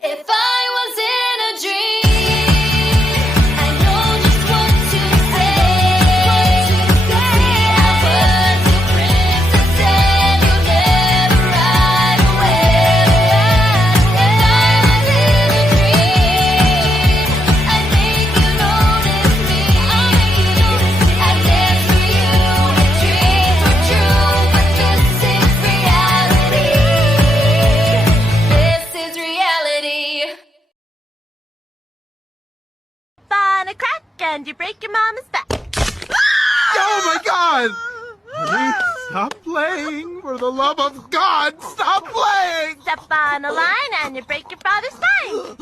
If I was in a dream, I know just what to say. Our words are princess and you'll never ride away. If I was in a dream, I'd make you notice me. I'd dance for you, dreams were true, but this is reality. This is reality. Fun a crack and you break your mama's back. Oh my God! Honey, stop playing! For the love of God, stop playing! Step on a line and you break your father's spine.